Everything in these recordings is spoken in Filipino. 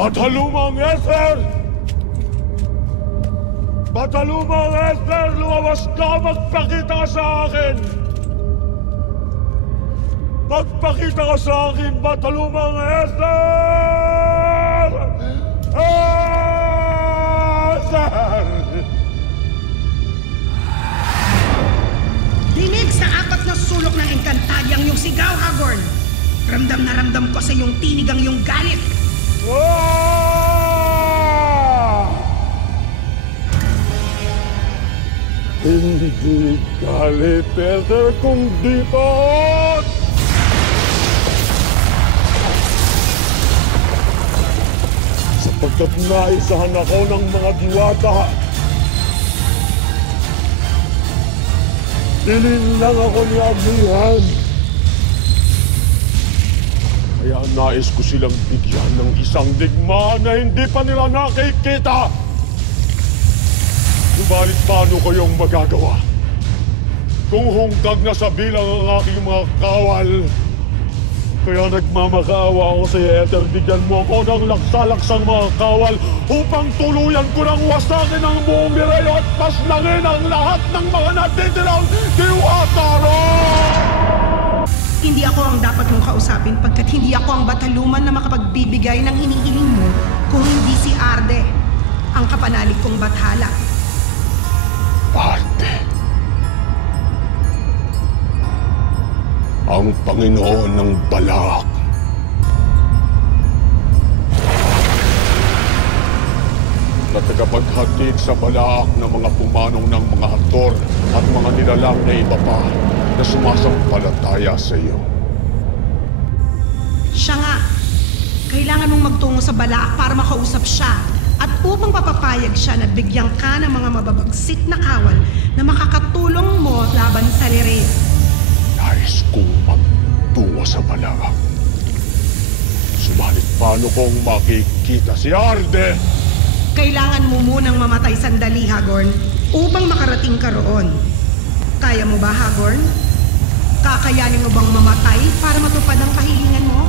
Batalumang Esther! Batalumang Esther! Lumabas ka! Magpakita ka sa akin! Magpakita ka sa akin, Batalumang Esther! Esther! Dinig sa apat na sulok ng Encantadyang yung sigaw, Hagorn! Ramdam na ramdam ko sa iyong tinig ang iyong galit! Hindi galit, Esther, kundi takot! Sapagkat naisahan ako ng mga diwata. Lang ako ni Amihan. Kaya nais ko silang bigyan ng isang digmaan na hindi pa nila nakikita. Subalit paano ko yung magagawa? Kung hungkag na sa bilang ang aking mga kawal. Kaya nagmamakaawa ako sa Ether. Bigyan mo ako ng laksa-laksang mga kawal upang tuluyan ko ng wasakin ang buong nirayo at paslangin ang lahat ng mga natitirang diwata ron! Hindi ako ang dapat mong kausapin pagkat hindi ako ang bataluman na makapagbibigay ng hinihiling mo kung hindi si Arde, ang kapanalig kong bathala. Arde. Ang Panginoon ng Balak. Na tagapaghatid sa Balak ng mga pumanong ng mga aktor at mga nilalang na iba pa na sumasampalataya sa iyo. Siya nga, kailangan mong magtungo sa Balak para makausap siya at upang papapayag siya na bigyan ka ng mga mababagsik na kawal na makakatulong mo laban sa Lirey. Nais kong magtungo sa Balak. Subalit paano kong makikita si Arde? Kailangan mo munang mamatay sandali, Hagorn, upang makarating ka roon. Kaya mo ba, Hagorn? Kakayanin mo bang mamatay para matupad ang kahilingan mo?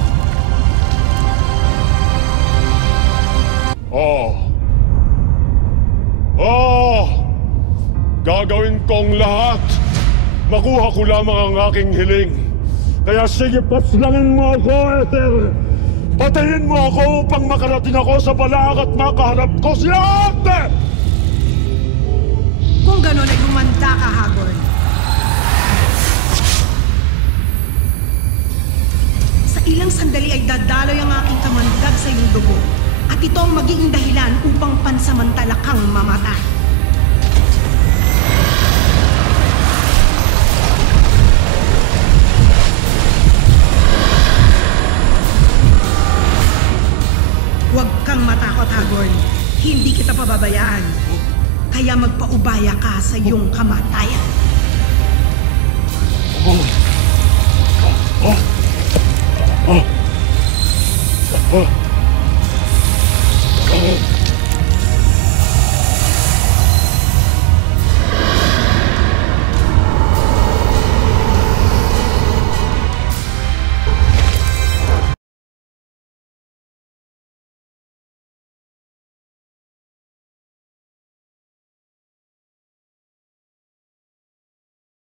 Gagawin kong lahat. Makuha ko lamang ang aking hiling. Kaya sige, paslangin mo ako, Ether. Patayin mo ako upang makarating ako sa Balak at makaharap ko si Ate! Kung gano'n ay gumanda ka, Hagorn. Sa ilang sandali ay dadaloy ang aking kamandag sa iyong dugo at ito ang magiging dahilan upang pansamantala kang mamatay. Huwag kang matakot, Hagorn. Hindi kita pababayaan. Kaya magpaubaya ka sa iyong kamatayan.